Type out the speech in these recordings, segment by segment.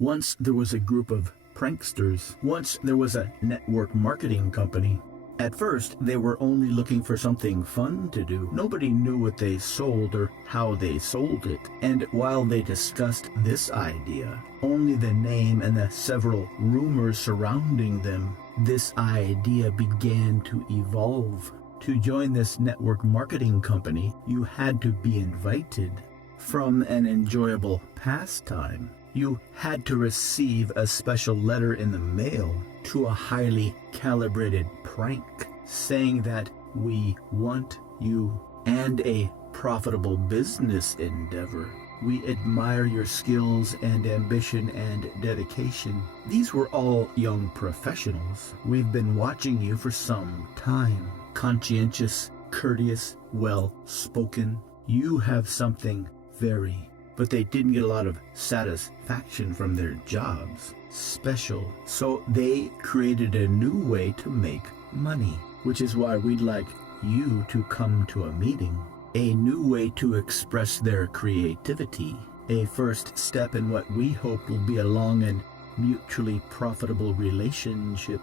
Once there was a group of pranksters. Once there was a network marketing company. At first, they were only looking for something fun to do. Nobody knew what they sold or how they sold it. And while they discussed this idea, only the name and the several rumors surrounding them, this idea began to evolve. To join this network marketing company, you had to be invited. From an enjoyable pastime, you had to receive a special letter in the mail to a highly calibrated prank saying that we want you and a profitable business endeavor. We admire your skills and ambition and dedication. These were all young professionals. We've been watching you for some time. Conscientious, courteous, well-spoken. You have something very, but they didn't get a lot of satisfaction from their jobs. Special. So they created a new way to make money, which is why we'd like you to come to a meeting. A new way to express their creativity. A first step in what we hope will be a long and mutually profitable relationship.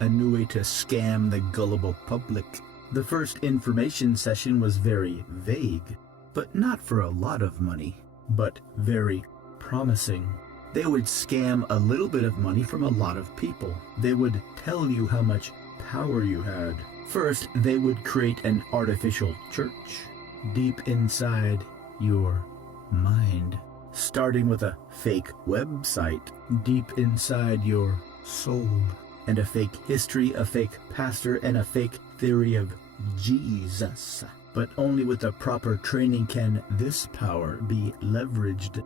A new way to scam the gullible public. The first information session was very vague, but not for a lot of money, but very promising. They would scam a little bit of money from a lot of people. They would tell you how much power you had. First, they would create an artificial church deep inside your mind, starting with a fake website deep inside your soul, and a fake history, a fake pastor, and a fake theory of Jesus. But only with the proper training can this power be leveraged.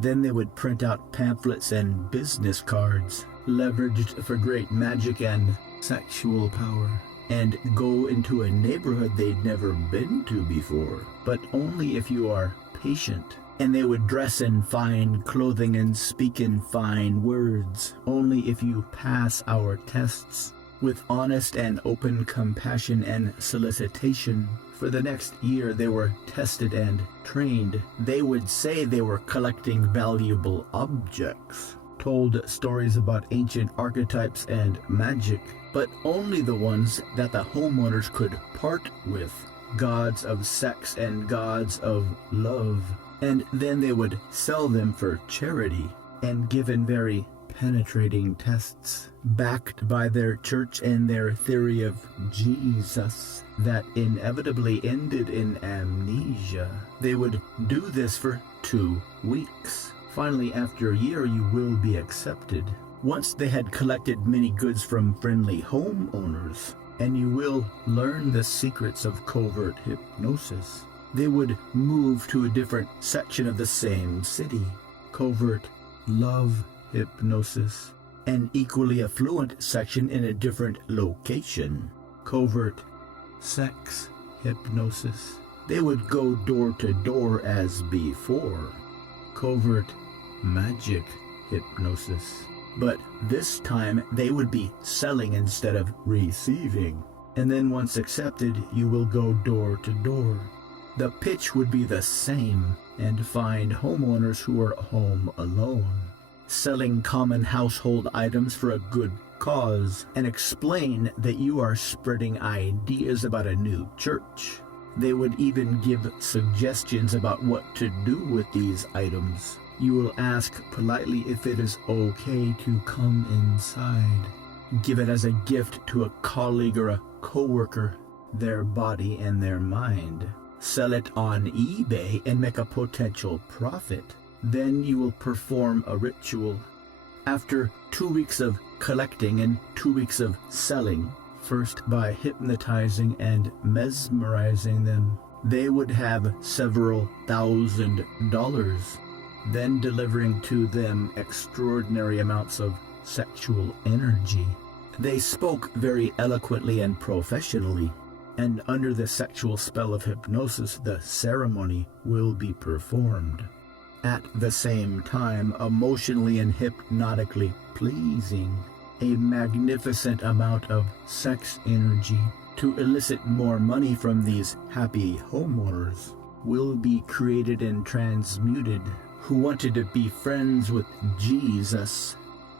Then they would print out pamphlets and business cards, leveraged for great magic and sexual power, and go into a neighborhood they'd never been to before, but only if you are patient. And they would dress in fine clothing and speak in fine words, only if you pass our tests. With honest and open compassion and solicitation. For the next year they were tested and trained. They would say they were collecting valuable objects, told stories about ancient archetypes and magic, but only the ones that the homeowners could part with, gods of sex and gods of love. And then they would sell them for charity, and given very penetrating tests, backed by their church and their theory of Jesus, that inevitably ended in amnesia. They would do this for 2 weeks. Finally, after a year, you will be accepted. Once they had collected many goods from friendly homeowners, and you will learn the secrets of covert hypnosis. They would move to a different section of the same city. Covert love hypnosis. An equally affluent section in a different location. Covert sex hypnosis. They would go door to door as before. Covert magic hypnosis. But this time they would be selling instead of receiving. And then once accepted, you will go door to door. The pitch would be the same, and find homeowners who are home alone, selling common household items for a good cause, and explain that you are spreading ideas about a new church. They would even give suggestions about what to do with these items. You will ask politely if it is okay to come inside. Give it as a gift to a colleague or a coworker, their body and their mind. Sell it on eBay and make a potential profit. Then you will perform a ritual. After 2 weeks of collecting and 2 weeks of selling, first by hypnotizing and mesmerizing them, they would have several $1,000, then delivering to them extraordinary amounts of sexual energy. They spoke very eloquently and professionally, and under the sexual spell of hypnosis, the ceremony will be performed. At the same time, emotionally and hypnotically pleasing, a magnificent amount of sex energy to elicit more money from these happy homeowners will be created and transmuted. who wanted to be friends with Jesus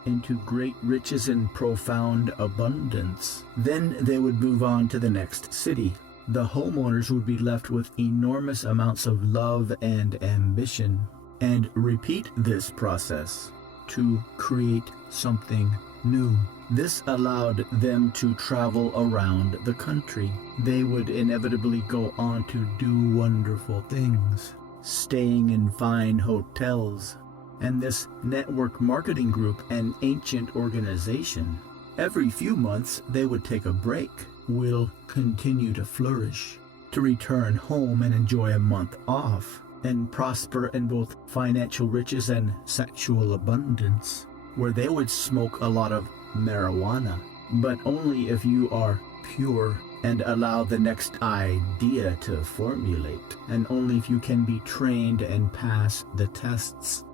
into great riches and profound abundance. Then they would move on to the next city. The homeowners would be left with enormous amounts of love and ambition, and repeat this process to create something new. This allowed them to travel around the country. They would inevitably go on to do wonderful things, staying in fine hotels. And this network marketing group, an ancient organization, every few months they would take a break, will continue to flourish, to return home and enjoy a month off, and prosper in both financial riches and sexual abundance, where they would smoke a lot of marijuana, but only if you are pure and allow the next idea to formulate, and only if you can be trained and pass the tests.